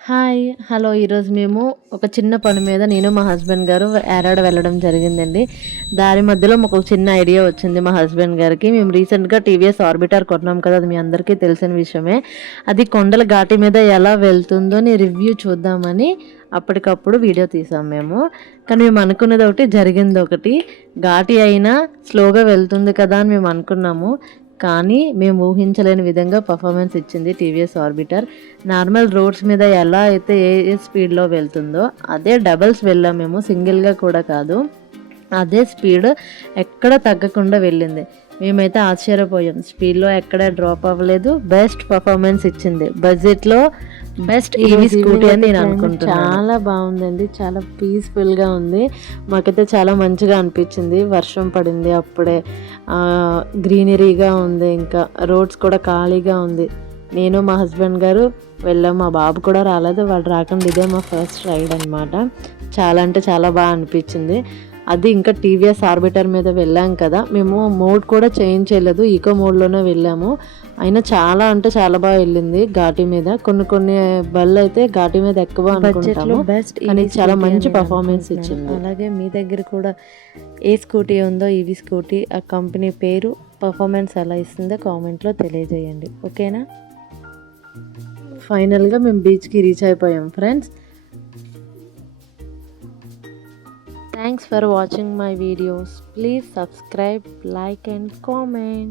Hi. Hello. ఈరోజు మేము ఒక చిన్న పని మీద నేను మా హస్బెండ్ గారు యారాడ వెళ్ళడం జరిగిందండి. దారి మధ్యలో మాకు ఒక చిన్న ఐడియా వచ్చింది మా హస్బెండ్ గారికి. మేము రీసెంట్‌గా టీవీఎస్ ఆర్బిటర్ కొన్నాం కదా! అది మీ అందరికీ తెలిసిన విషయమే. అది కొండల ఘాటి మీద ఎలా వెళ్తుందో రివ్యూ చూద్దామని అప్పటికప్పుడు వీడియో తీసాం మేము. కానీ మేము అనుకున్నది ఒకటి, జరిగింది ఒకటి. ఘాటి అయినా స్లోగా వెళ్తుంది కదా అని మేము అనుకున్నాము. కానీ మేము ఊహించలేని విధంగా పర్ఫార్మెన్స్ ఇచ్చింది టీవీఎస్ ఆర్బిటర్. నార్మల్ రోడ్స్ మీద ఎలా అయితే ఏ స్పీడ్‌లో వెళ్తుందో అదే డబల్స్ వెళ్ళాం మేము. సింగిల్‌గా కూడా కాదు. అదే స్పీడ్ ఎక్కడ తగ్గకుండా వెళ్ళింది. మేమైతే ఆశ్చర్యపోయాం. స్పీడ్‌లో ఎక్కడ డ్రాప్ అవ్వలేదు. బెస్ట్ పర్ఫార్మెన్స్ ఇచ్చింది. బడ్జెట్‌లో బెస్ట్ ఈవీ స్కూటీ అని నేను అనుకుంటున్నాను. చాలా బాగుందండి. చాలా పీస్‌ఫుల్‌గా ఉంది. మాకైతే చాలా మంచిగా అనిపించింది. వర్షం పడింది అప్పుడే. గ్రీనరీగా ఉంది. ఇంకా రోడ్స్ కూడా ఖాళీగా ఉంది. నేను మా హస్బెండ్ గారు వెళ్ళాం. మా బాబు కూడా రాలేదు. వాడు రాకుండా ఇదే మా ఫస్ట్ రైడ్ అనమాట. చాలా అంటే చాలా బాగా అనిపించింది. అది ఇంకా టీవీఎస్ ఆర్బిటర్ మీద వెళ్ళాం కదా, మేము మోడ్ కూడా చేంజ్ చేయలేదు. ఈకో మోడ్లోనే వెళ్ళాము. అయినా చాలా అంటే చాలా బాగా వెళ్ళింది ఘాటి మీద. కొన్ని బళ్ళు అయితే ఘాటి మీద ఎక్కువ అనుకుంటాము, కానీ చాలా మంచి పర్ఫార్మెన్స్ ఇచ్చింది. అలాగే మీ దగ్గర కూడా ఏ స్కూటీ ఉందో, ఈవీ స్కూటీ, ఆ కంపెనీ పేరు, పర్ఫార్మెన్స్ ఎలా ఇస్తుందో కామెంట్లో తెలియజేయండి. ఓకేనా? ఫైనల్గా మేము బీచ్కి రీచ్ అయిపోయాం friends. Thanks for watching my videos. Please subscribe, like and comment.